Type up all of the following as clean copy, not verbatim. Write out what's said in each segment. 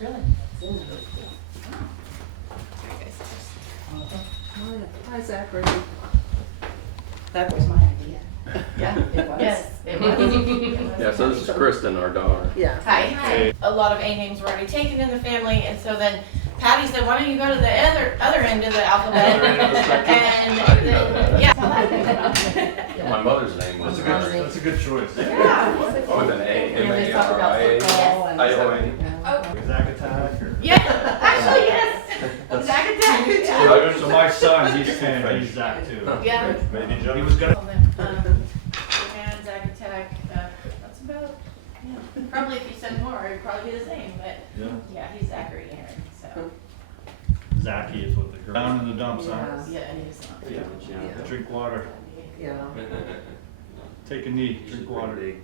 Really? Hi, Zachary. That was my idea. Yeah, It was. yes, it was. Yeah, so this is Kristen, our daughter. Yeah. Hi. A lot of A names were already taken in the family, and so then Patty said, why don't you go to the other end of the alphabet? Other end of the spectrum? And I didn't know that. yeah. My mother's name was That's a good choice. with an A, M-A-R-I-A. Zach attack or? Yeah, actually, yes. Zach attack. So my son, he's 10, he's Zach too. Yeah. Maybe Joe. He was gonna. And Zach attack, that's about, yeah. Probably if you said more, it'd probably be the same, but yeah, he's Zachary Aaron, so. Zachy is what the girl. Down in the dumps, huh? Yeah, it is not. Yeah. Drink water. Yeah. Take a knee. Drink water.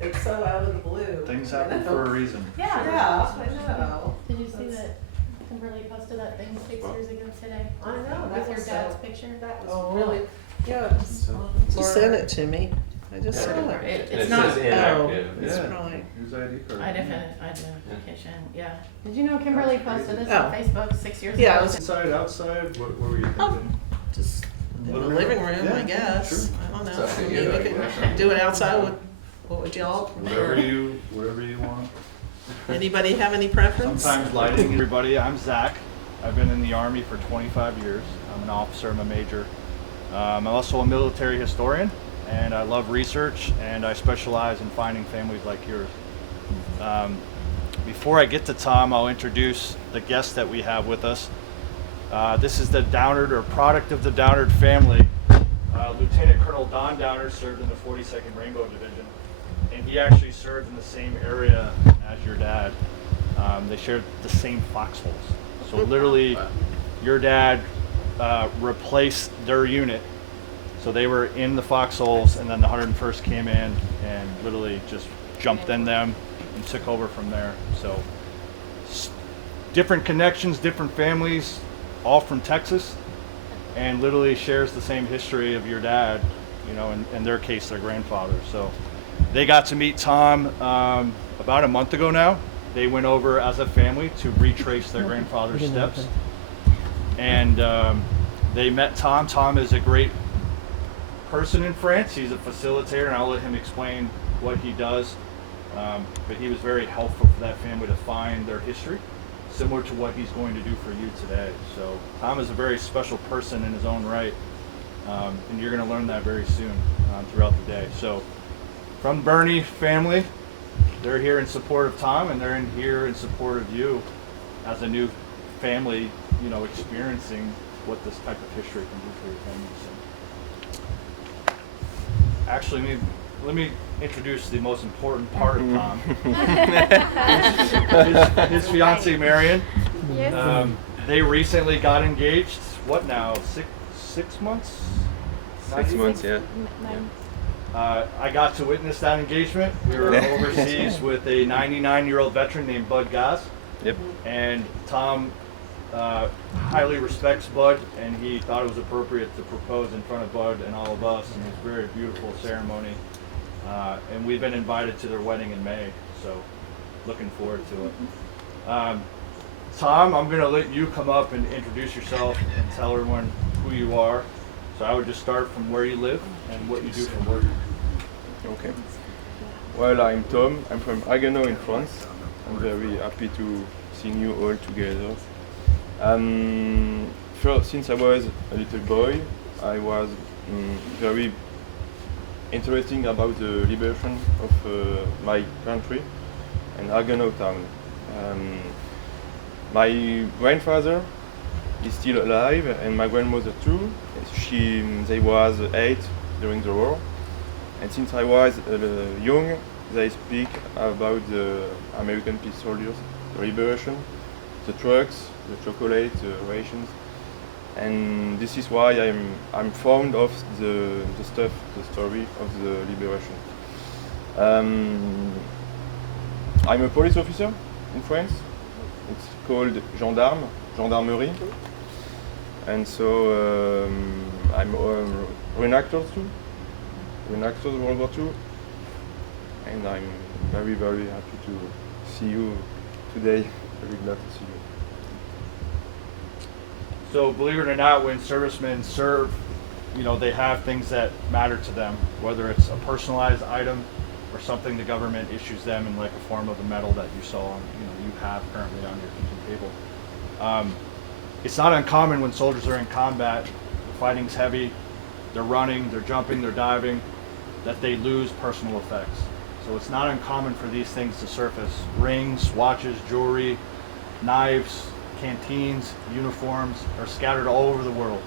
It's so out of the blue. Things happen for a reason. Yeah. Yeah, I know. Did you see that Kimberly posted that thing 6 years ago today? I know, that With your was dad's so- picture? That was really, yeah. She sent it to me. I just saw it. And It's it not. says inactive. It's Yeah. probably. Whose ID card? Identification, yeah. Did you know Kimberly posted this on Oh. Facebook 6 years ago? Yeah, I was- Inside, outside, what were you Oh. thinking? Just in the living room, I guess. Sure. I don't know. It's up to I mean, you, we I could guess. do it outside. What would y'all Whatever prefer? you want. Anybody have any preference? Sometimes lighting. Everybody, I'm Zach. I've been in the Army for 25 years. I'm an officer, I'm a major. I'm also a military historian, and I love research, and I specialize in finding families like yours. Before I get to Tom, I'll introduce the guest that we have with us. This is the Downard, or product of the Downard family. Lieutenant Colonel Don Downard served in the 42nd Rainbow Division, and he actually served in the same area as your dad. They shared the same foxholes. So literally, your dad replaced their unit. So they were in the foxholes, and then the 101st came in and literally just jumped in them and took over from there. So different connections, different families, all from Texas, and literally shares the same history of your dad, you know, in their case, their grandfather. So they got to meet Tom about a month ago now. They went over as a family to retrace their grandfather's steps. And they met Tom. Tom is a great person in France. He's a facilitator, and I'll let him explain what he does. But he was very helpful for that family to find their history, similar to what he's going to do for you today. So Tom is a very special person in his own right, and you're going to learn that very soon throughout the day. So from Bernie family, they're here in support of Tom, and they're here in support of you as a new family, you know, experiencing what this type of history can do for your family. So, actually, let me introduce the most important part of Tom. his fiance Marion. Yes. They recently got engaged. What now? Six months? 6 months, yeah. I got to witness that engagement. We were overseas with a 99-year-old veteran named Bud Goss. Yep. And Tom highly respects Bud, and he thought it was appropriate to propose in front of Bud and all of us, and it was a very beautiful ceremony. And we've been invited to their wedding in May, so looking forward to it. Tom, I'm going to let you come up and introduce yourself and tell everyone who you are. So I would just start from where you live and what you do for work. Okay. Well, I'm Tom. I'm from Haguenau in France. I'm very happy to see you all together. First, since I was a little boy, I was very interested about the liberation of my country and Haguenau town. My grandfather is still alive, and my grandmother too. They was 8 during the war, and since I was young, they speak about the American peace soldiers, the liberation, the trucks, the chocolate, the rations, and this is why I'm fond of the story of the liberation. I'm a police officer in France. It's called gendarmerie. And so I'm reenactor too, reenactor World War II. and I'm very, very happy to see you today. Very glad to see you. So believe it or not, when servicemen serve, you know, they have things that matter to them, whether it's a personalized item or something the government issues them in like a form of a medal that you saw, you have currently on your kitchen table. It's not uncommon when soldiers are in combat, the fighting's heavy, they're running, they're jumping, they're diving, that they lose personal effects. So it's not uncommon for these things to surface. Rings, watches, jewelry, knives, canteens, uniforms are scattered all over the world.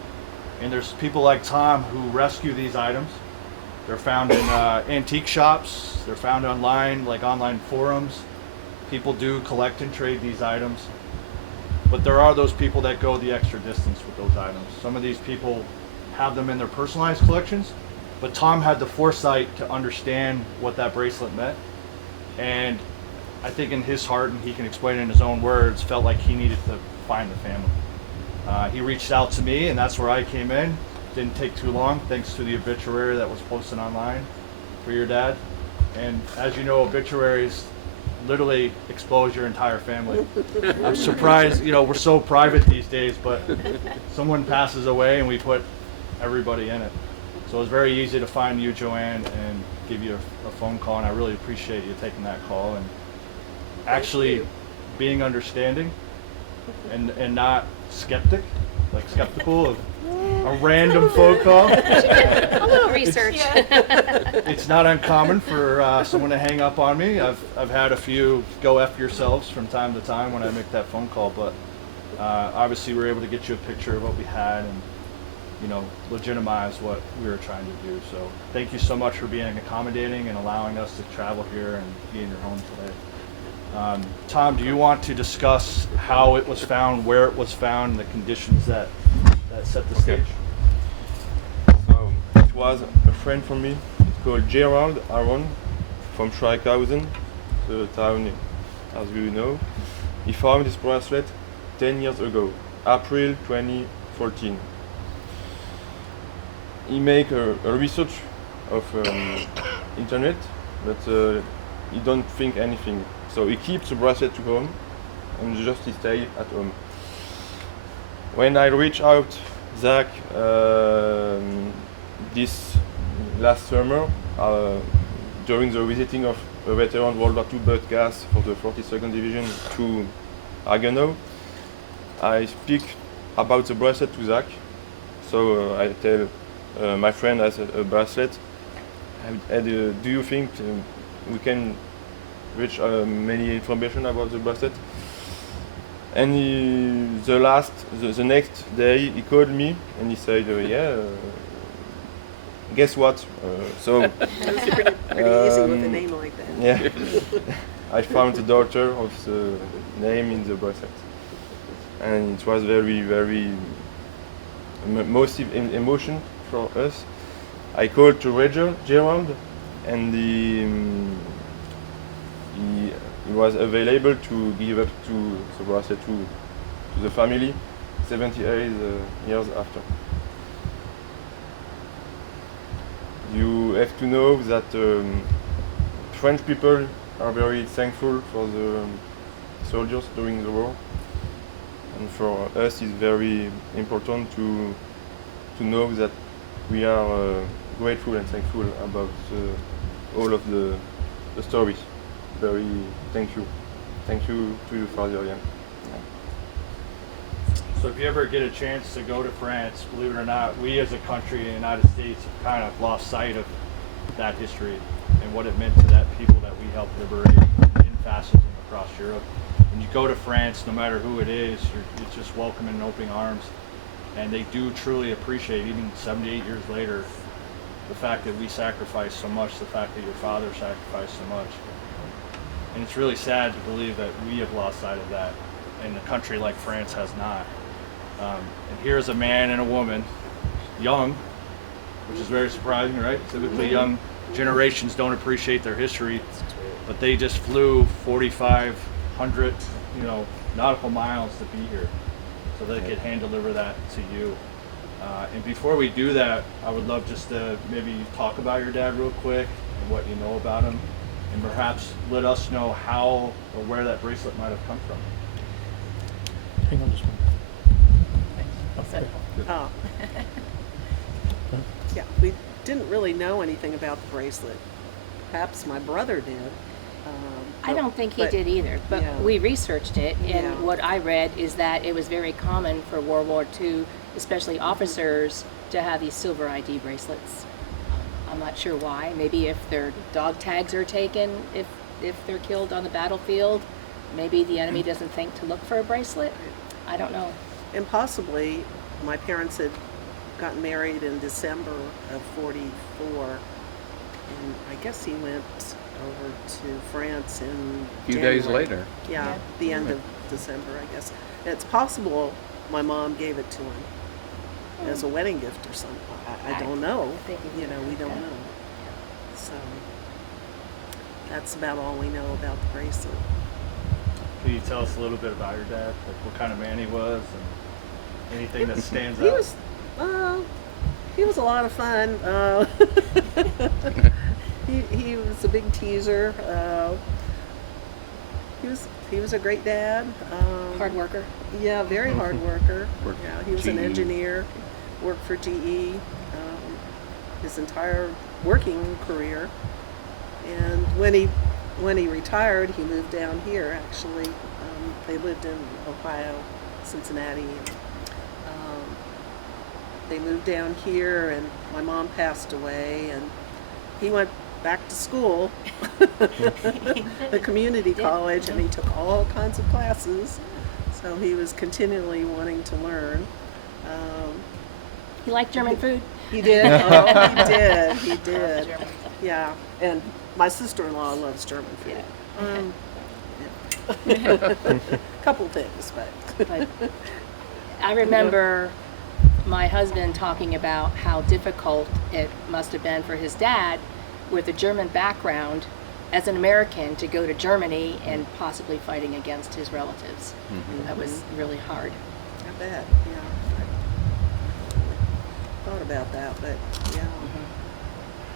And there's people like Tom who rescue these items. They're found in antique shops, they're found online, like online forums. People do collect and trade these items. But there are those people that go the extra distance with those items. Some of these people have them in their personalized collections, but Tom had the foresight to understand what that bracelet meant. And I think in his heart, and he can explain it in his own words, felt like he needed to find the family. He reached out to me, and that's where I came in. Didn't take too long, thanks to the obituary that was posted online for your dad. And as you know, obituaries literally expose your entire family. I'm surprised, we're so private these days, but someone passes away and we put everybody in it. So it was very easy to find you, Joane, and give you a phone call, and I really appreciate you taking that call and actually being understanding and not skeptical of a random phone call. A little research. It's not uncommon for someone to hang up on me. I've had a few go F yourselves from time to time when I make that phone call, but obviously we were able to get you a picture of what we had and legitimize what we were trying to do. So thank you so much for being accommodating and allowing us to travel here and be in your home today. Tom, do you want to discuss how it was found, where it was found, and the conditions that set the stage? So it was a friend from me. It's called Gerard Aron from Schweighouse, the town, as you know. He found this bracelet 10 years ago, April 2014. He make a research of internet, but he don't think anything. So he keeps the bracelet to home and just he stay at home. When I reach out Zach this last summer during the visiting of a veteran World War II bird gas for the 42nd Division to Haguenau, I speak about the bracelet to Zach. So I tell my friend has a bracelet. Do you think we can reach many information about the bracelet? And the next day he called me and he said, guess what? So It's pretty easy with a name like that. yeah, I found the daughter of the name in the bracelet, and it was very, very emotion for us. I called to Gerard, and he was available to give up to the bracelet to the family 78 years after. You have to know that French people are very thankful for the soldiers during the war, and for us it's very important to know that we are grateful and thankful about all of the stories. Very thank you to you, Father. Yeah. So if you ever get a chance to go to France, believe it or not, we as a country in the United States have kind of lost sight of that history and what it meant to that people that we helped liberate in fascism across Europe. When you go to France, no matter who it is, it's just welcome in open arms. And they do truly appreciate, even 78 years later, the fact that we sacrificed so much, the fact that your father sacrificed so much. And it's really sad to believe that we have lost sight of that, and a country like France has not. And here's a man and a woman, young, which is very surprising, right? Typically young generations don't appreciate their history, but they just flew 4,500, nautical miles to be here, so they could hand deliver that to you. And before we do that, I would love just to maybe talk about your dad real quick and what you know about him. and perhaps let us know how or where that bracelet might have come from. Hang on just one. Okay. Oh. Yeah, we didn't really know anything about the bracelet. Perhaps my brother did. I don't think he but- did either, but yeah. we researched it, and Yeah. what I read is that it was very common for World War II, especially officers, to have these silver ID bracelets. I'm not sure why. Maybe if their dog tags are taken, if they're killed on the battlefield, maybe the enemy doesn't think to look for a bracelet. I don't know. And possibly, my parents had gotten married in December of '44, and I guess he went over to France in A few days January. later. Yeah, the end of December, I guess. And it's possible my mom gave it to him as a wedding gift or something. I don't know. think he You know, we don't yeah. know. So that's about all we know about the bracelet. Can you tell us a little bit about your dad, like what kind of man he was, and anything that stands He out? he was a lot of fun. He was a big teaser. He was a great dad. Hard worker. Yeah, very hard worker. Worked Yeah, he was an GE. engineer. Worked for GE his entire working career. And when he retired, he moved down here. Actually, they lived in Ohio, Cincinnati. They moved down here, and my mom passed away, and he went back to school, the community college, and he took all kinds of classes. So he was continually wanting to learn. He liked German food. He did. Oh, he did. He did. German. Yeah. And my sister-in-law loves German food. Yeah. Yeah. Couple things, but But I remember my husband talking about how difficult it must have been for his dad with a German background as an American to go to Germany and possibly fighting against his relatives. That was really hard. I bet. Yeah. I thought about that, but yeah.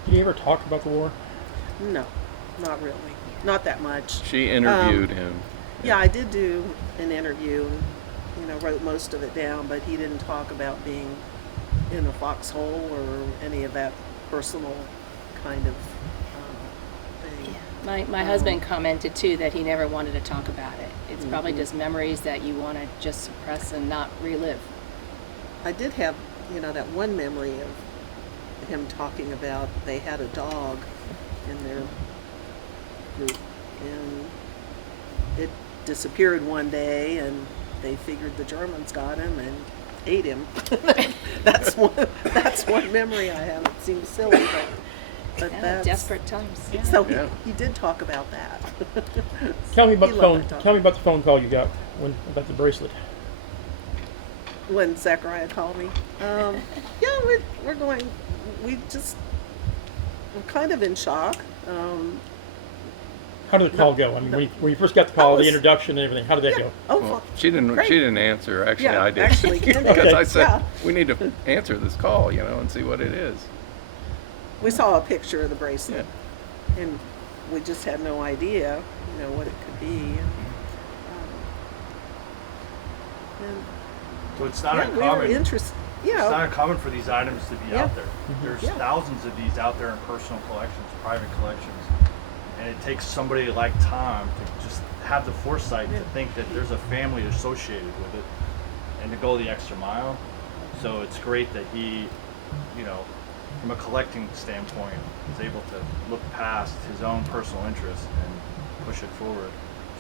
Did you ever talk about the war? No, not really. Not that much. She interviewed him. Yeah, I did do an interview and, wrote most of it down, but he didn't talk about being in a foxhole or any of that personal kind of thing. My husband commented too that he never wanted to talk about it. It's probably just memories that you want to just suppress and not relive. I did have, that one memory of him talking about they had a dog in their group, and it disappeared one day, and they figured the Germans got him and ate him. That's one memory I have. It seems silly, but Yeah, that's desperate times. Yeah. So Yeah. he did talk about that. Tell me about He the loved phone. that dog. Tell me about the phone call you got about the bracelet. When Zachariah called me, yeah, we're going. We're kind of in shock. How did the call go? I mean, when you first got the call, was- the introduction and everything, how did that Yeah. go? Oh, Well, fu- she didn't. great. She didn't answer. Actually, Yeah, I did. actually, Ken did. Because I said Yeah. we need to answer this call, and see what it is. we saw a picture of the bracelet, and we just had no idea, what it could be. And So it's not yeah, we were uncommon. interested. It's Yeah, not uncommon for these items to be Yeah. out there. There's Yeah. thousands of these out there in personal collections, private collections, and it takes somebody like Tom to just have the foresight to think that there's a family associated with it, and to go the extra mile. So it's great that he, from a collecting standpoint, is able to look past his own personal interests and push it forward.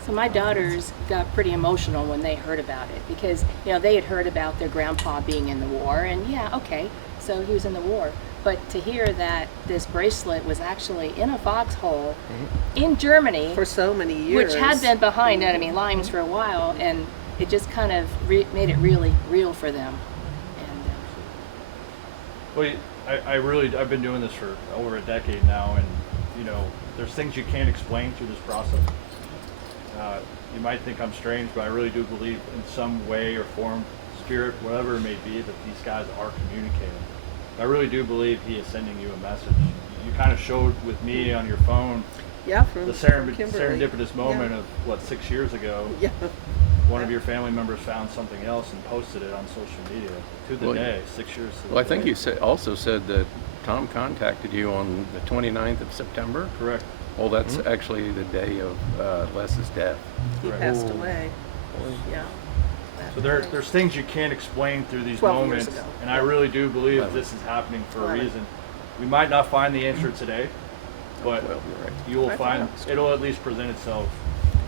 So my daughters got pretty emotional when they heard about it because, they had heard about their grandpa being in the war, and yeah, okay, so he was in the war. But to hear that this bracelet was actually in a foxhole in Germany, for so many years. which had been behind enemy lines for a while, and it just kind of made it really real for them. And Well, I've been doing this for over a decade now, and there's things you can't explain through this process. You might think I'm strange, but I really do believe in some way or form, spirit, whatever it may be, that these guys are communicating. I really do believe he is sending you a message. You kind of showed with me on your phone Yeah, from the Kimberly. serendipitous moment of what 6 years ago. Yeah. One of your family members found something else and posted it on social media to the Well, day, 6 years to the Well, I think day. you also said that Tom contacted you on the 29th of September. Correct. Well, that's actually the day of Les's death. He Right. passed away. Yeah. So there's things you can't explain through these 12 years moments, ago. and I really do believe 11. this is happening for a 11. reason. We might not find the answer today, but Well, you're right. you will I find thought- it'll at least present itself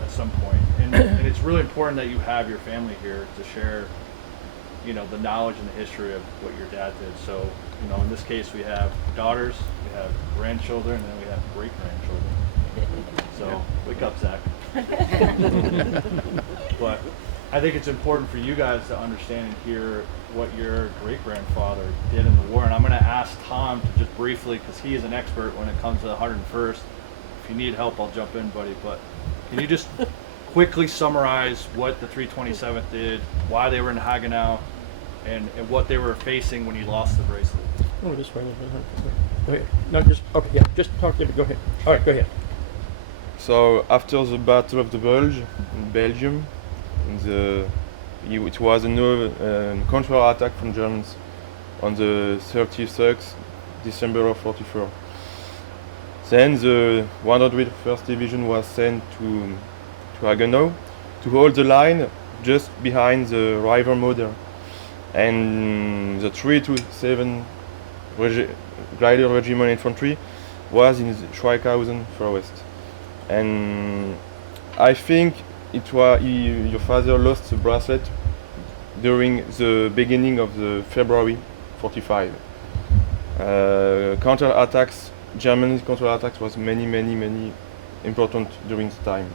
at some point. And it's really important that you have your family here to share, you know, the knowledge and the history of what your dad did. So, you know, in this case, we have daughters, we have grandchildren, and then we have great grandchildren. So wake up, Zach. But I think it's important for you guys to understand and hear what your great-grandfather did in the war. And I'm going to ask Tom to just briefly, because he is an expert when it comes to the 101st. If you need help, I'll jump in, buddy. But can you just quickly summarize what the 327th did, why they were in Haguenau, and what they were facing when you lost the bracelet? Oh, this way. Go ahead. No, just okay. Yeah, just talk to me. Go ahead. All right, go ahead. So after the Battle of the Bulge in Belgium, it was another counter-attack from Germans on the 36th December of 44. Then the 101st Division was sent to Haguenau to hold the line just behind the river Moder, and the 327 Glider Regiment Infantry was in the Schweighouse-Sur-Moder Forest. And I think it was your father lost the bracelet during the beginning of the February 45. Counter-attacks, German counter-attacks was many important during the time.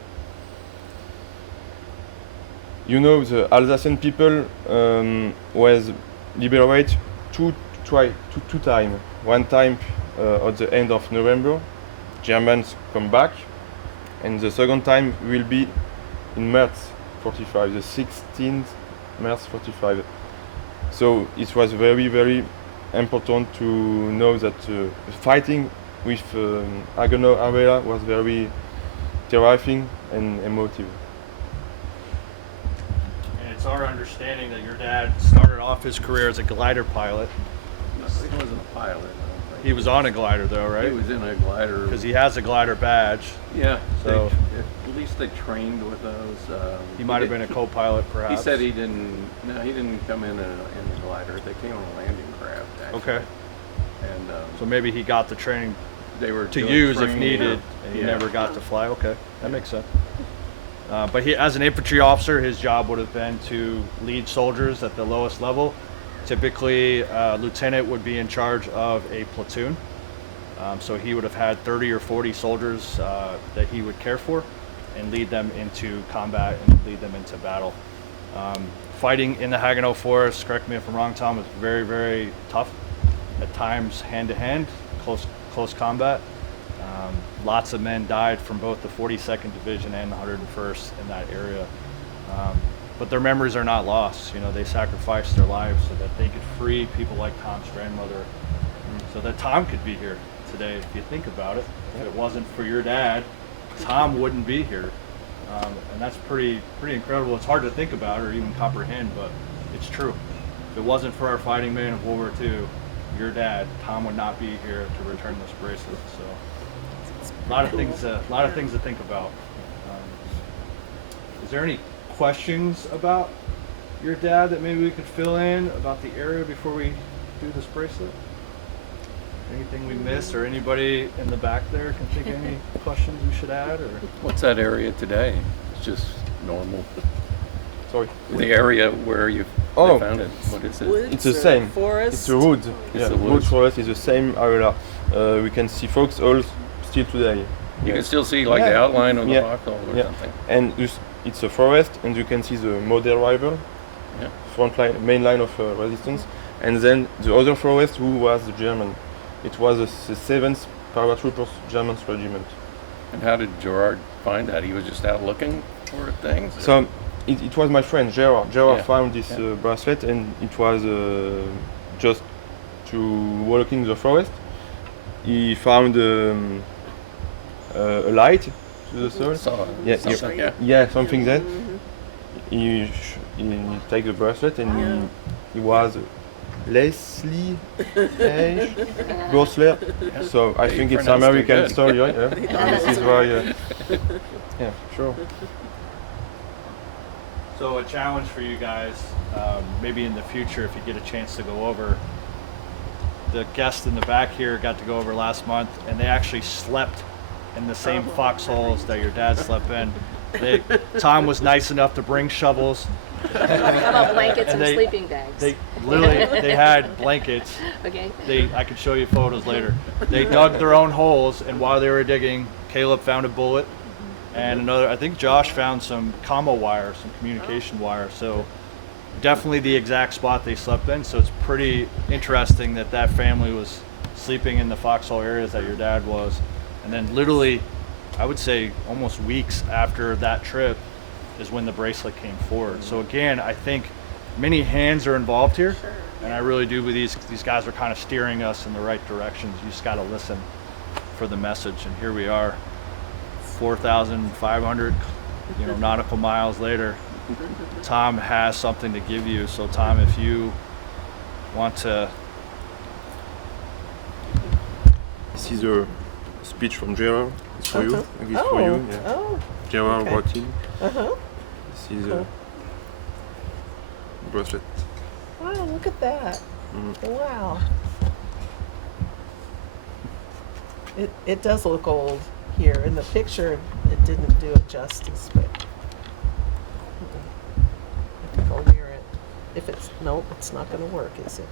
You know, the Alsatian people was liberated two times. One time at the end of November, Germans come back, and the second time will be in March 45, the 16th March 45. So it was very important to know that fighting with Haguenau area was very terrifying and emotive. And it's our understanding that your dad started off his career as a glider pilot. He wasn't a pilot. I don't think. He was on a glider though, right? He was in a glider. Because he has a glider badge. Yeah. So- at least they trained with those. He might have been a co-pilot, perhaps. He said he didn't. No, he didn't come in the glider. They came on a landing craft. Actually. Okay. And So maybe he got the training they were to doing use if training. needed, and he Yeah. never got to fly. Okay, that makes sense. But he, as an infantry officer, his job would have been to lead soldiers at the lowest level. Typically, lieutenant would be in charge of a platoon. So he would have had 30 or 40 soldiers that he would care for and lead them into combat and lead them into battle. Fighting in the Haguenau Forest, correct me if I'm wrong, Tom, was very tough. At times, hand-to-hand, close combat. Lots of men died from both the 42nd Division and the 101st in that area. But their memories are not lost. You know, they sacrificed their lives so that they could free people like Tom's grandmother, so that Tom could be here today. If you think about it, if it wasn't for your dad, Tom wouldn't be here. And that's pretty incredible. It's hard to think about or even comprehend, but it's true. If it wasn't for our fighting men of World War II, your dad, Tom, would not be here to return this bracelet. So, a lot of things to think about. Is there any questions about your dad that maybe we could fill in about the area before we do this bracelet? Anything we missed, or anybody in the back there can think of any questions we should add? Or What's that area today? It's just normal. Sorry. The area where you Oh. found it. What is it? Woods It's the or same. Forest. It's a wood. It's the Wood woods. forest is the same area. We can see Foxhole still today. You Yeah. can still see like Yeah. the outline of the Yeah. Foxhole or Yeah. something. And it's a forest, and you can see the Moder River, Yeah. front line, main line of resistance, and then the other forest, who was the German. It was the 7th Paratroopers German Regiment. And how did Gerard find that? He was just out looking for things? or- So it was my friend Gerard. Gerard Yeah. found this Yeah. bracelet, and it was just to walking the forest. He found a light to the soul. Yeah, Something, yeah. yeah, something that. He take the bracelet and he was Leslie Harry Boerstler. So I think it's pronounced it American good. story, right? Yeah. This is why. Yeah, sure. So a challenge for you guys, maybe in the future if you get a chance to go over. The guest in the back here got to go over last month, and they actually slept in the same foxholes that your dad slept in. Tom was nice enough to bring shovels. How about blankets and they- sleeping bags? They had blankets. Okay. I could show you photos later. They dug their own holes, and while they were digging, Caleb found a bullet, and another. I think Josh found some commo wire, some communication wire. So definitely the exact spot they slept in. So it's pretty interesting that that family was sleeping in the foxhole areas that your dad was, and then literally, I would say almost weeks after that trip is when the bracelet came forward. So again, I think many hands are involved here, and I really do believe these guys are kind of steering us in the right directions. You just got to listen for the message, and here we are, 4,500, nautical miles later. Tom has something to give you. So Tom, if you want to. This is a speech from Gerard. It's for you. I guess Oh, for you. Yeah. oh, Gerard okay. brought in. This is a Cool. bracelet. Wow, look at that. Wow. It does look old here. In the picture, it didn't do it justice, but I think I'll wear it. If it's, nope, it's not gonna work, is it?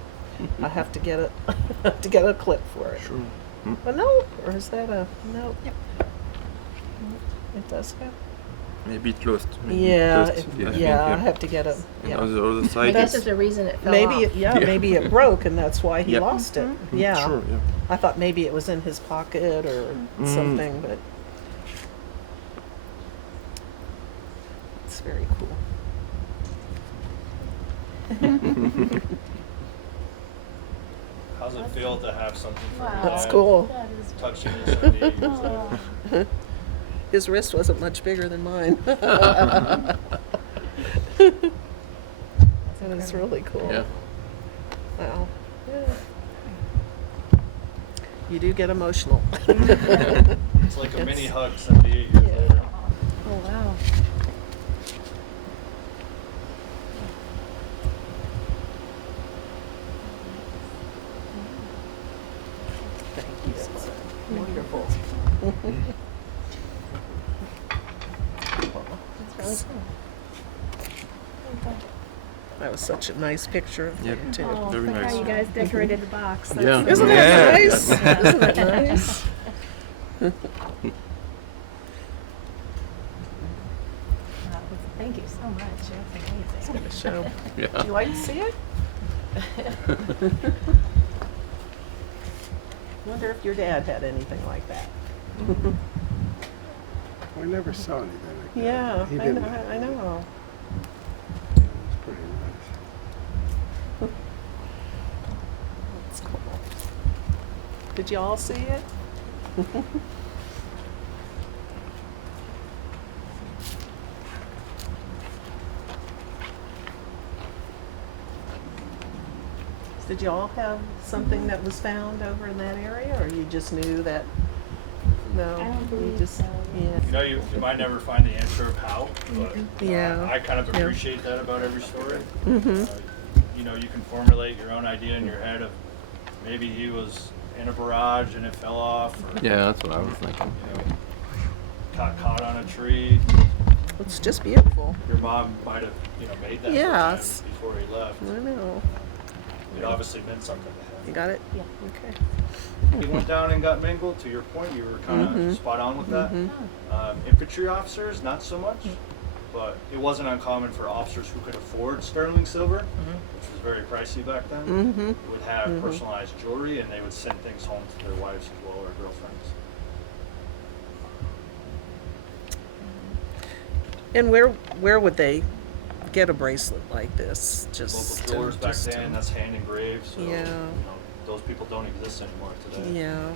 I have to get a clip for it. Sure. But no, or is that a, no? It does have. Maybe it lost. Maybe Yeah, it lost, I think, I have to get a, And yeah. on the other side, That's just the reason it fell Maybe, off. maybe it broke and that's why he Yeah. lost it. Yeah. Sure, yeah. I thought maybe it was in his pocket or something, but it's very cool. How's it feel to have something for Wow. your That's dad cool. That is touching you so deep? Oh. His wrist wasn't much bigger than mine. That is really cool. Yeah. Wow. Yeah. You do get emotional. It's like a mini hug 78 years later. Oh, wow. Thank you so much. Wonderful. That's really cool. That was such a nice picture of Yep. him too. Oh, Very look nice. how you guys decorated the box. That's Yeah. Isn't Yeah. that nice? Isn't that nice? Thank you so much. That's amazing. Show. Yeah. Do you like to see it? Wonder if your dad had anything like that. I never saw anything like that. Yeah, He I didn't. know. I know. It was pretty nice. That's cool. Did you all see it? Did you all have something that was found over in that area, or you just knew that? No, I don't you believe just, so. yeah. You might never find the answer of how, but Yeah. I kind of Yeah. appreciate that about every story. Mhm. You can formulate your own idea in your head of maybe he was in a barrage and it fell off, or Yeah, that's what I was thinking. got caught on a tree. It's just beautiful. Your mom might have made that for Yes. him before he left. I know. It obviously meant something to You him. got it? Yeah. Okay. He went down and got mingled. To your point, you were kind of Mhm. spot on with that. Mhm. Infantry officers, not so much, but it wasn't uncommon for officers who could afford sterling silver, which was very pricey back then. Mm-hmm. Would have personalized jewelry, and they would send things home to their wives as well or girlfriends. And where would they get a bracelet like this? Just Local jewelers back just then, that's hand engraved, so Yeah. those people don't exist anymore today. Yeah.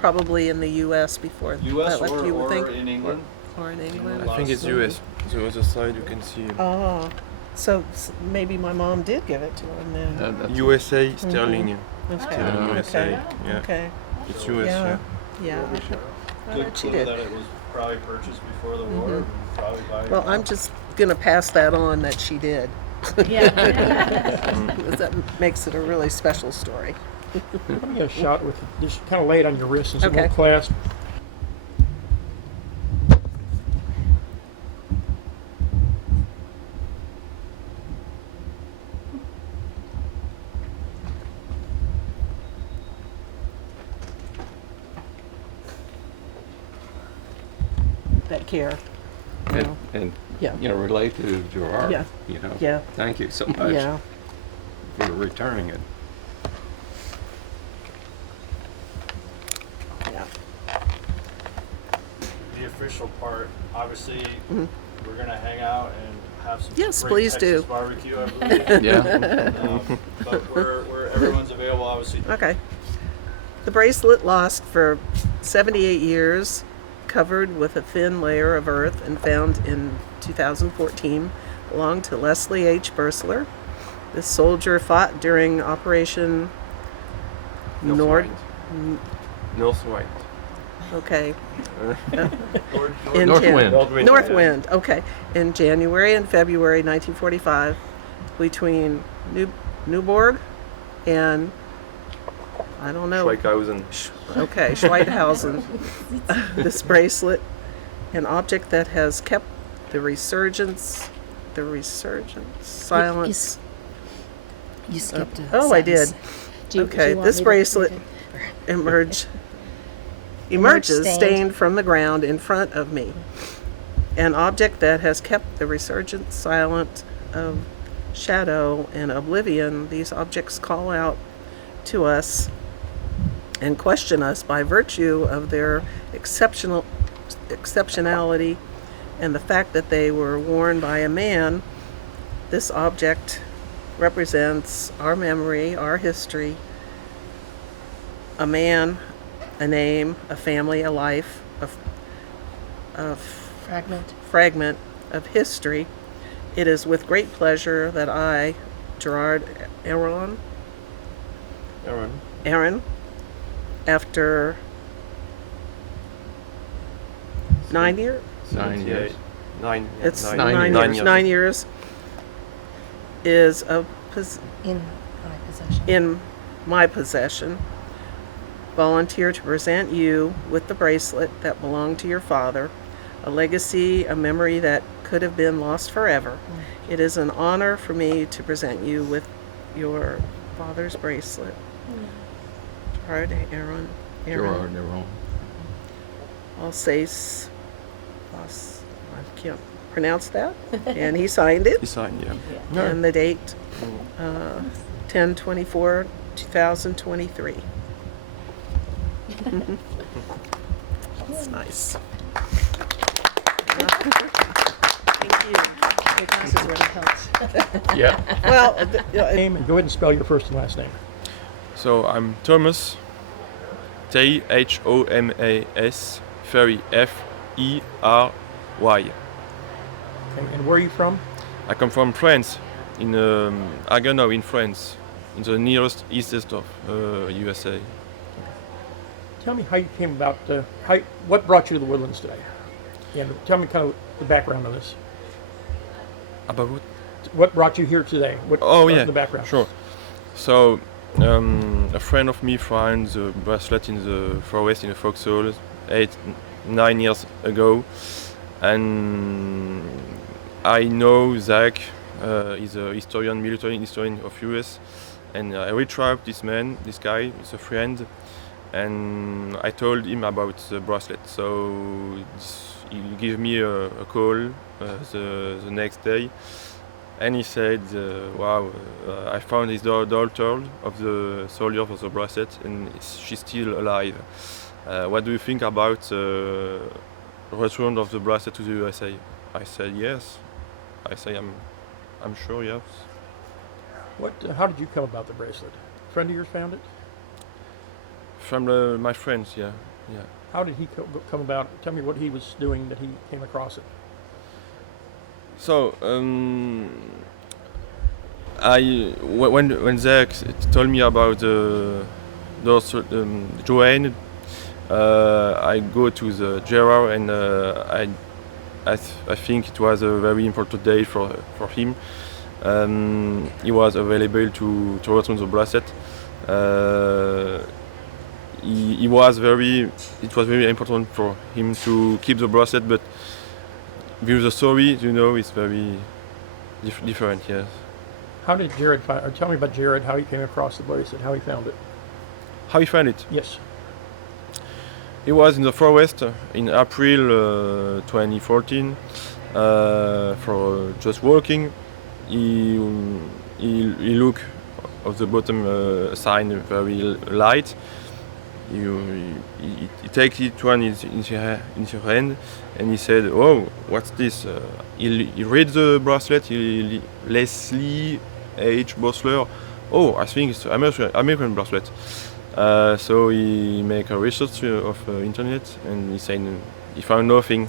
probably in the U.S. before. U.S. like you would or think, in England. or in England. I think it's US. The other side you can see Oh, so maybe my mom did give it to him then. That's USA sterling. Okay. Sterling USA. Okay. Yeah. Okay. It's US. Yeah. Yeah. I Good bet she clue did. that it was probably purchased before the war. and Probably by Well, I'm just gonna pass that on that she did. Yeah. Because that makes it a really special story. Let me get a shot with it. Just kind of lay it on your wrist and some Okay. little clasp. That care. You know. And Yeah. you know, relate to Gerard. Yeah. You know. Yeah. Thank you so much Yeah. for returning it. Yeah. the official part. Obviously, we're gonna hang out and have some Yes, great please Texas do. barbecue, I believe. Yeah. But we're everyone's available, obviously. Okay. The bracelet lost for 78 years, covered with a thin layer of earth and found in 2014, belonged to Leslie H. Boerstler. This soldier fought during Operation Nord. Northwind. Okay. Northwind. Northwind. Okay. In January and February 1945, between Neuburg and I don't know. Schweighouse. Okay, Schweighouse. This bracelet, an object that has kept the resurgence silence. You skipped a Oh, I sentence. did. Do you Okay, want this me to bracelet read emerges stained. stained from the ground in front of me. An object that has kept the resurgence silent of shadow and oblivion. These objects call out to us and question us by virtue of their exceptionality and the fact that they were worn by a man. This object represents our memory, our history, a man, a name, a family, a life, a fragment of history. It is with great pleasure that I, Gerard Aron, after 9 years, 9 years. it's Nine. 9 years, is in my possession. in my possession, volunteer to present you with the bracelet that belonged to your father, a legacy, a memory that could have been lost forever. It is an honor for me to present you with your father's bracelet. Gerard Aron. Gerard Aron. Alsace. I can't pronounce that. And he signed it. He signed, yeah. And the date, 10/24/2023. That's nice. Thank you. This really helps. Yeah. Well, Name and go ahead and spell your first and last name. So I'm Thomas, Thomas, Fery, Fery. Okay. And where are you from? I come from France, in Haguenau in France, in the nearest east of USA. Tell me how you came about, what brought you to the Woodlands today? And tell me kind of the background of this. About what? What brought you here today? Oh yeah, the background. sure. So a friend of me found the bracelet in the forest in the Foxhole 9 years ago, and I know Zach is a military historian of US, and I retrieved this guy, is a friend, and I told him about the bracelet. So he gave me a call the next day, and he said, wow, I found his daughter of the soldier of the bracelet, and she's still alive. What do you think about the return of the bracelet to the USA? I said yes. I say I'm sure, yes. How did you come about the bracelet? A friend of yours found it? From my friends, yeah. How did he come about? Tell me what he was doing that he came across it. So when Zach told me about those Joane, I go to the Gerard and I think it was a very important day for him. He was available to return the bracelet. It was very important for him to keep the bracelet, but with the story, it's very different. Yes. How did Gerard find? Or tell me about Gerard. How he came across the bracelet. How he found it. How he found it? Yes. He was in the forest in April 2014 for just walking. He looked of the bottom sign very light. He take it one in his hand and he said, "Oh, what's this?" He read the bracelet. Leslie H. Boerstler. Oh, I think it's American bracelet. So he make a research of internet and he said he found nothing.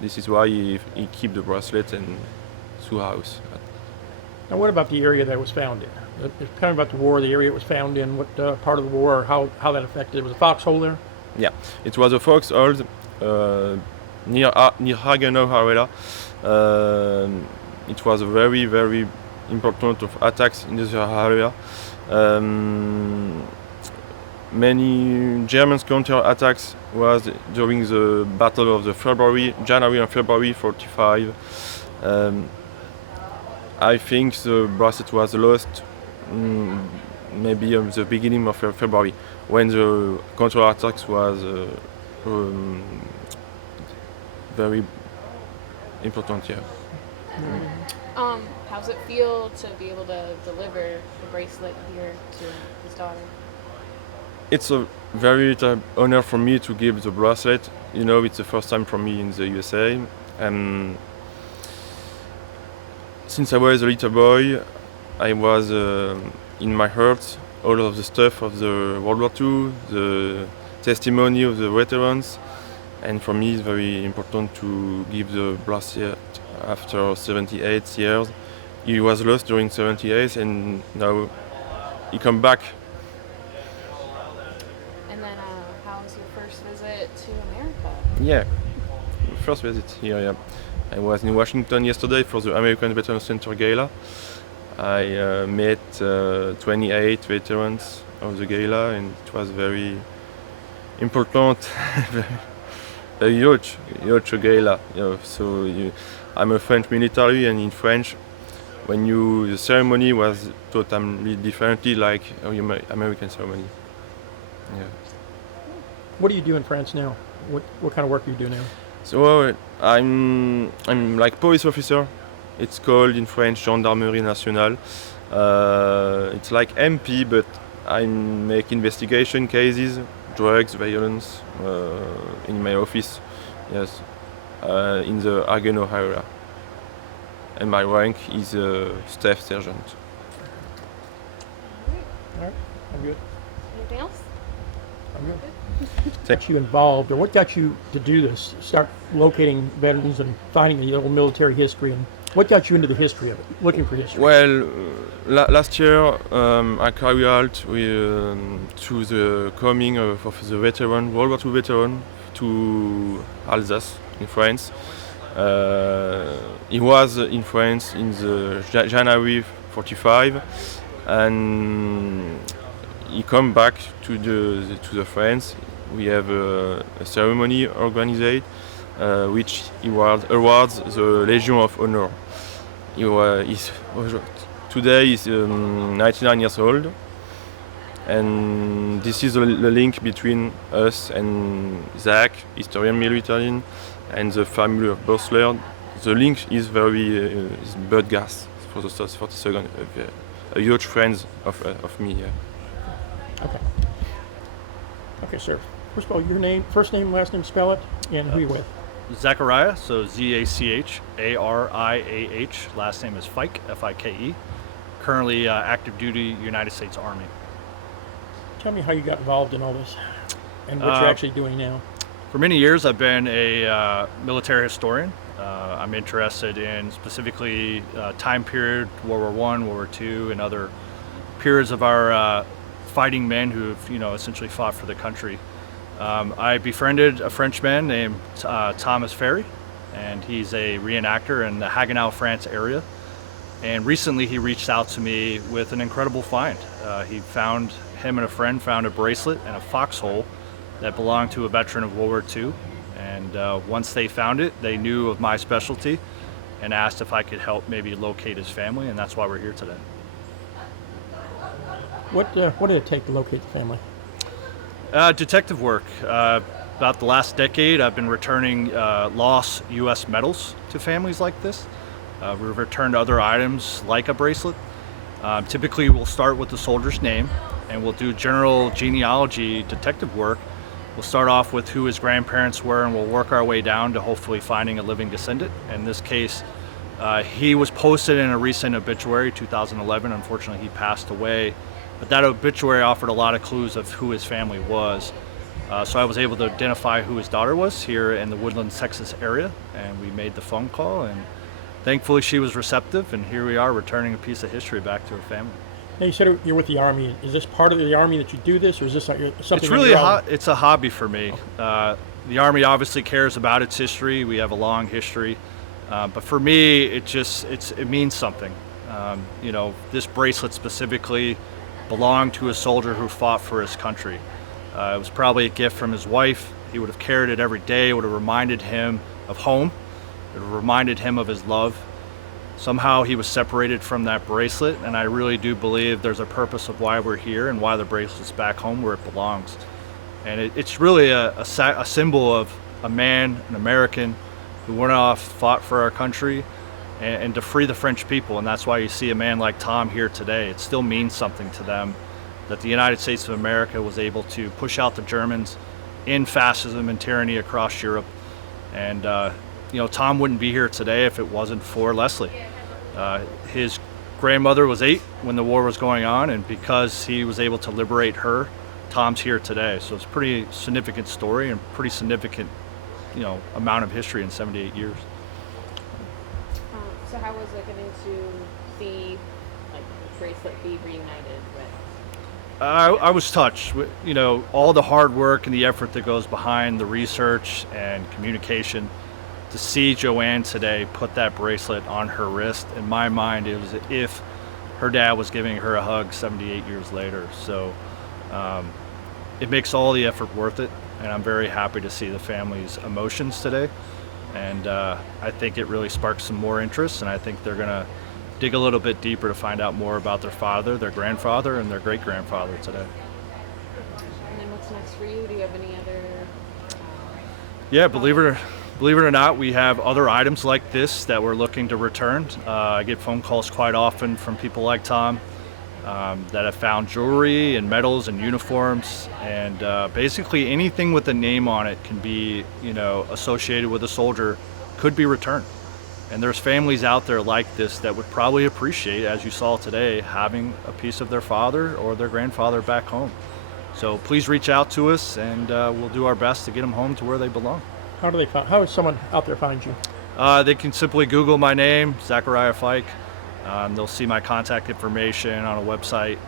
This is why he keep the bracelet in his house. Now, what about the area that it was found in? Tell me about the war, the area it was found in, what part of the war, or how that affected it. Was a foxhole there? Yeah, it was a foxhole near Haguenau area. It was a very, very important of attacks in this area. Many German counter-attacks was during the battle of the January and February 45. I think the bracelet was lost maybe at the beginning of February when the counter-attacks was very important. Yeah. How's it feel to be able to deliver the bracelet here to his daughter? It's a very honor for me to give the bracelet. It's the first time for me in the USA. Since I was a little boy, I was in my heart all of the stuff of the World War II, the testimony of the veterans, and for me it's very important to give the bracelet after 78 years. He was lost during 78 and now he come back. And then how was your first visit to America? Yeah, first visit here, yeah. I was in Washington yesterday for the American Veterans Center Gala. I met 28 veterans of the gala and it was very important, a huge gala. I'm a French military and in French, the ceremony was totally differently like American ceremony. Yeah. What do you do in France now? What kind of work do you do now? So I'm like police officer. It's called in French Gendarmerie Nationale. It's like MP, but I make investigation cases, drugs, violence in my office. Yes, in the Haguenau area. And my rank is staff sergeant. All right, I'm good. Anything else? I'm good. What got you involved, or what got you to do this? Start locating veterans and finding the old military history, and what got you into the history of it, looking for history? Well, last year I carried out to the coming of the veteran, World War II veteran, to Alsace in France. He was in France in the January 45, and he come back to the France. We have a ceremony organized, which he awards the Legion of Honor. Today he's 99 years old, and this is the link between us and Zach, historian military, and the family of Boerstler. The link is very is Bud Gas for the 42nd, a huge friend of me. Yeah. Okay. Okay, sir. First of all, your name, first name, last name, spell it, and who you with? Zachariah, so Z-A-C-H-A-R-I-A-H. Last name is Fike, F-I-K-E. Currently active duty United States Army. Tell me how you got involved in all this and what you're actually doing now. For many years, I've been a military historian. I'm interested in specifically time period, World War I, World War II, and other periods of our fighting men who've, essentially fought for the country. I befriended a Frenchman named Thomas Fery, and he's a reenactor in the Haguenau, France area. And recently he reached out to me with an incredible find. Him and a friend found a bracelet and a foxhole that belonged to a veteran of World War II. And once they found it, they knew of my specialty and asked if I could help maybe locate his family, and that's why we're here today. What did it take to locate the family? Detective work. About the last decade, I've been returning lost U.S. medals to families like this. We've returned other items like a bracelet. Typically, we'll start with the soldier's name, and we'll do general genealogy detective work. We'll start off with who his grandparents were, and we'll work our way down to hopefully finding a living descendant. In this case, he was posted in a recent obituary, 2011. Unfortunately, he passed away. But that obituary offered a lot of clues of who his family was. So I was able to identify who his daughter was here in the Woodlands, Texas area, and we made the phone call, and thankfully she was receptive, and here we are returning a piece of history back to her family. Now you said you're with the Army. Is this part of the Army that you do this, or is this something? It's really it's a hobby for me. The Army obviously cares about its history. We have a long history, but for me, it means something. This bracelet specifically belonged to a soldier who fought for his country. It was probably a gift from his wife. He would have carried it every day. It would have reminded him of home. It would have reminded him of his love. Somehow he was separated from that bracelet, and I really do believe there's a purpose of why we're here and why the bracelet's back home where it belongs. And it's really a symbol of a man, an American, who went off, fought for our country, and to free the French people. And that's why you see a man like Tom here today. It still means something to them that the United States of America was able to push out the Germans in fascism and tyranny across Europe. And Tom wouldn't be here today if it wasn't for Leslie. His grandmother was 8 when the war was going on, and because he was able to liberate her, Tom's here today. So it's a pretty significant story and pretty significant, amount of history in 78 years. So how was it going to see the bracelet be reunited with? I was touched. All the hard work and the effort that goes behind the research and communication. To see Joane today put that bracelet on her wrist, in my mind, it was as if her dad was giving her a hug 78 years later. So it makes all the effort worth it, and I'm very happy to see the family's emotions today. And I think it really sparks some more interest, and I think they're going to dig a little bit deeper to find out more about their father, their grandfather, and their great-grandfather today. And then what's next for you? Do you have any other... Yeah, believe it or not, we have other items like this that we're looking to return. I get phone calls quite often from people like Tom that have found jewelry and medals and uniforms, and basically anything with a name on it can be, associated with a soldier, could be returned. And there's families out there like this that would probably appreciate, as you saw today, having a piece of their father or their grandfather back home. So please reach out to us, and we'll do our best to get them home to where they belong. How does someone out there find you? They can simply Google my name, Zachariah Fike. They'll see my contact information on a website,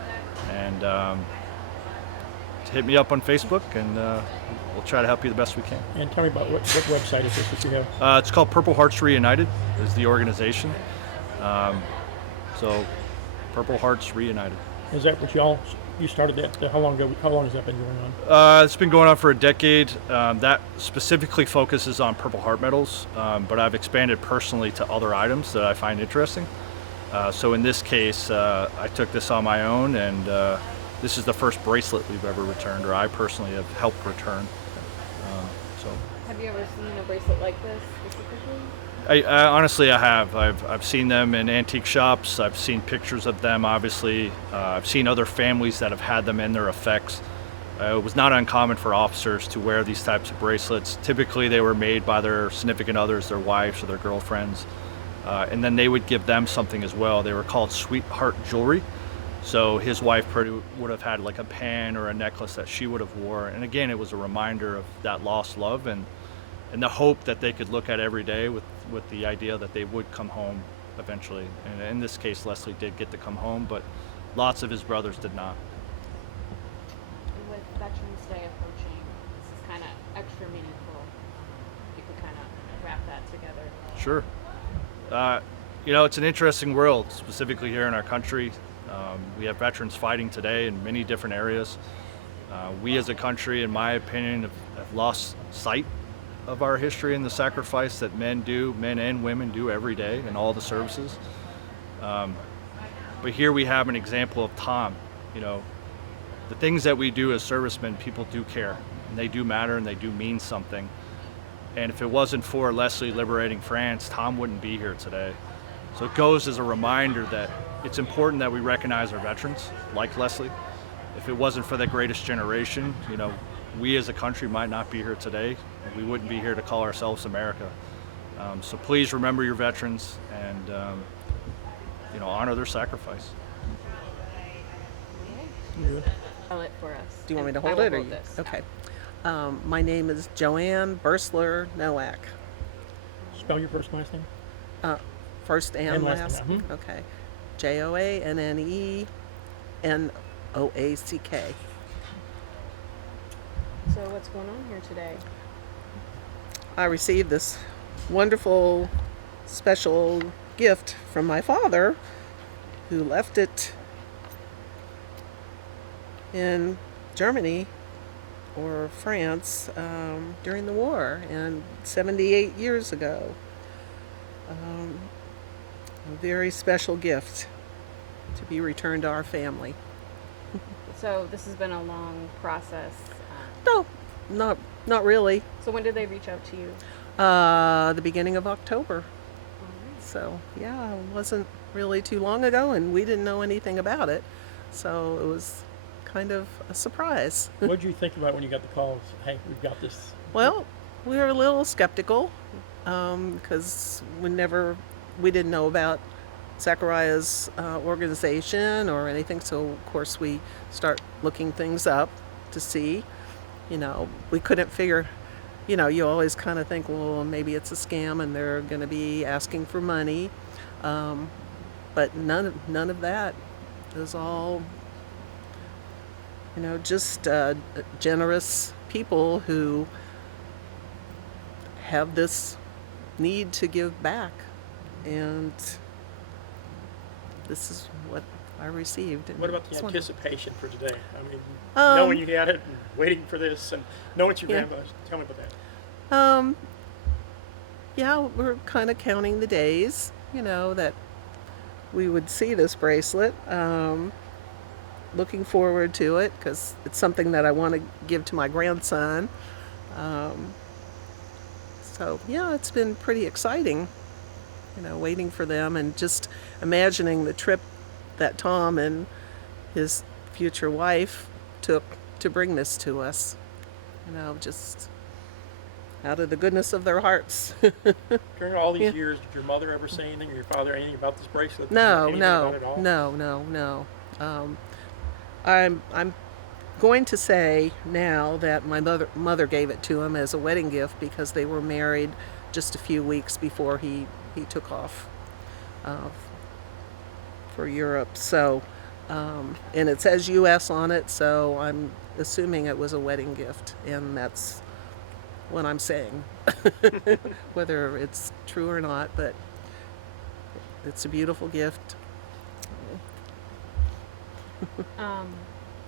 and hit me up on Facebook, and we'll try to help you the best we can. And tell me about what website is this that you have? It's called Purple Hearts Reunited is the organization. So Purple Hearts Reunited. Is that what you started that? How long has that been going on? It's been going on for a decade. That specifically focuses on Purple Heart medals, but I've expanded personally to other items that I find interesting. So in this case, I took this on my own, and this is the first bracelet we've ever returned, or I personally have helped return. Have you ever seen a bracelet like this specifically? I honestly, I have. I've seen them in antique shops. I've seen pictures of them, obviously. I've seen other families that have had them in their effects. It was not uncommon for officers to wear these types of bracelets. Typically, they were made by their significant others, their wives or their girlfriends. And then they would give them something as well. They were called sweetheart jewelry. So his wife would have had like a pen or a necklace that she would have wore. And again, it was a reminder of that lost love and the hope that they could look at every day with the idea that they would come home eventually. And in this case, Leslie did get to come home, but lots of his brothers did not. And with Veterans Day approaching, this is kind of extra meaningful. You could kind of wrap that together. Sure. You know, it's an interesting world, specifically here in our country. We have veterans fighting today in many different areas. We as a country, in my opinion, have lost sight of our history and the sacrifice that men and women do every day in all the services. But here we have an example of Tom. You know, the things that we do as servicemen, people do care, and they do matter, and they do mean something. And if it wasn't for Leslie liberating France, Tom wouldn't be here today. So it goes as a reminder that it's important that we recognize our veterans, like Leslie. If it wasn't for the greatest generation, you know, we as a country might not be here today. We wouldn't be here to call ourselves America. So please remember your veterans and, you know, honor their sacrifice. Spell it for us. Do you want me to And I hold will it? Or hold you? this. Okay. My name is Joane Boerstler Noack. Spell your first and last name. First and And last last. name, Okay. JoanneNoack. So what's going on here today? I received this wonderful special gift from my father, who left it in Germany or France during the war, and 78 years ago. A very special gift to be returned to our family. So this has been a long process. No, not really. So when did they reach out to you? The beginning of October. So yeah, it wasn't really too long ago, and we didn't know anything about it. So it was kind of a surprise. What did you think about when you got the call? Hey, we've got this. Well, we were a little skeptical because we didn't know about Zachariah's organization or anything. So of course we start looking things up to see. You know, we couldn't figure. You know, you always kind of think, well, maybe it's a scam and they're going to be asking for money, but none of that. It was all, you know, just generous people who have this need to give back, and this is what I received. What about the It's anticipation for today? I mean, Um, knowing you had it and waiting for this and knowing it's your Yeah. grandmother's. Tell me about that. Yeah, we're kind of counting the days, you know, that we would see this bracelet. Looking forward to it because it's something that I want to give to my grandson. So yeah, it's been pretty exciting, you know, waiting for them and just imagining the trip that Tom and his future wife took to bring this to us. You know, just out of the goodness of their hearts. During all these Yeah. years, did your mother ever say anything or your father anything about this bracelet? No, Anything no, about it at all? no. I'm going to say now that my mother gave it to him as a wedding gift because they were married just a few weeks before he took off for Europe. So, and it says U.S. on it, so I'm assuming it was a wedding gift, and that's what I'm saying. Whether it's true or not, but it's a beautiful gift.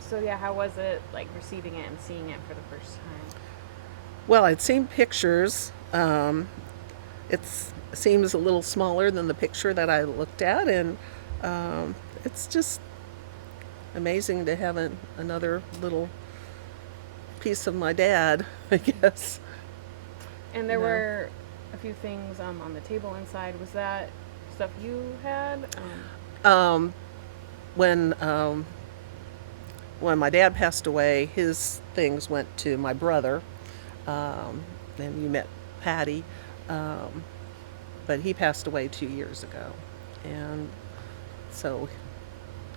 So yeah, how was it like receiving it and seeing it for the first time? Well, I'd seen pictures. It seems a little smaller than the picture that I looked at, and it's just amazing to have another little piece of my dad, I guess. And there No. were a few things on the table inside. Was that stuff you had? When my dad passed away, his things went to my brother, and you met Patty, but he passed away 2 years ago, and so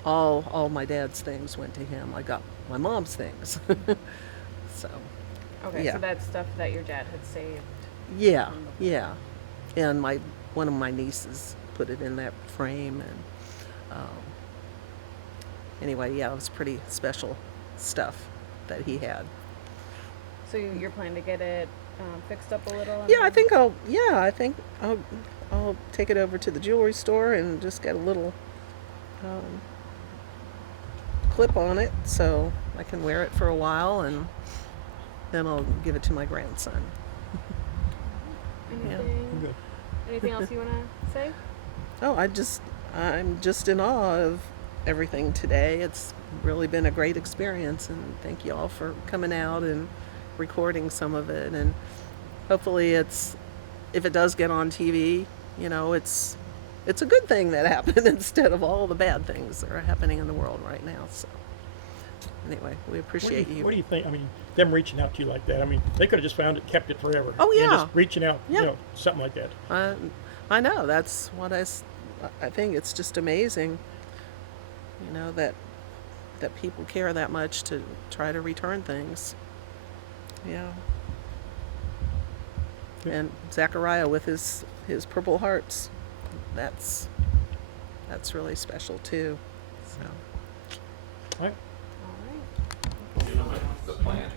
all my dad's things went to him. I got my mom's things. So, Okay, yeah. so that's stuff that your dad had saved. yeah, yeah. And one of my nieces put it in that frame, and anyway, yeah, it was pretty special stuff that he had. So you're planning to get it fixed up a little? Yeah, I think I'll take it over to the jewelry store and just get a little clip on it so I can wear it for a while, and then I'll give it to my grandson. Anything, anything else you want to say? Oh, I'm just in awe of everything today. It's really been a great experience, and thank you all for coming out and recording some of it. And hopefully if it does get on TV, it's a good thing that happened instead of all the bad things that are happening in the world right now. So anyway, we appreciate you. What do you think? I mean, them reaching out to you like that. I mean, they could have just found it, kept it forever. Oh, And yeah. just reaching out, Yeah. something like that. I know, that's what I think it's just amazing, that people care that much to try to return things. Yeah. And Zachariah with his Purple Hearts, that's really special too. So. All right. The plant,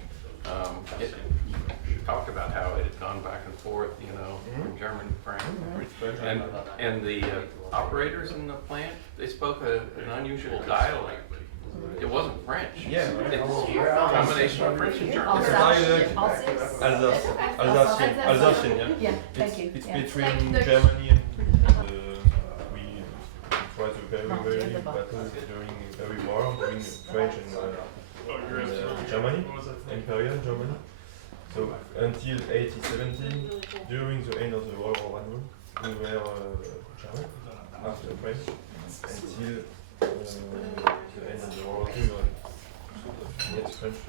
it talked about how it had gone back and forth, from German to French. And the operators in the plant, they spoke an unusual dialect. It wasn't French. Yeah. It's a combination of French and German. Alsatian, yeah. Yeah, thank you. It's Yeah. between Germany and it was a very battle during very war between French and Germany, Imperial Germany. So until 1817, during the end of the World War I, we were German after French until the end of the World War II. Yes, French too.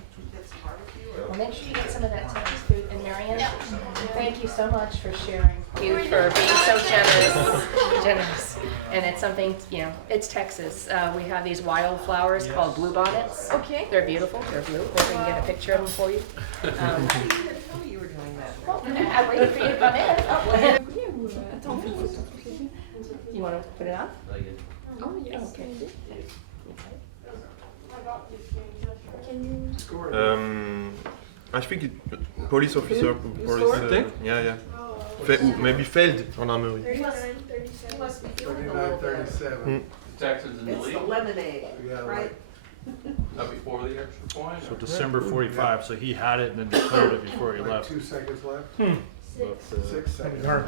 Well, make sure you get some of that Texas food. And Marianne, thank you so much for sharing. Thank you for being so generous. And it's something, it's Texas. We have these wildflowers called bluebonnets. Okay. They're beautiful. They're blue. Or we can get a picture of them for you. I didn't even know you were doing that. Well, I waited for you to come in. You want to put it on? Oh, yes. Okay. I think police officer, police, yeah. Maybe failed gendarmerie. 39-37. Texas in the It's the lead, lemonade, Yeah, right? before the extra point. So December 45, so he had it and then declared it before he Like left. 2 seconds left. But, 6 seconds. Darn.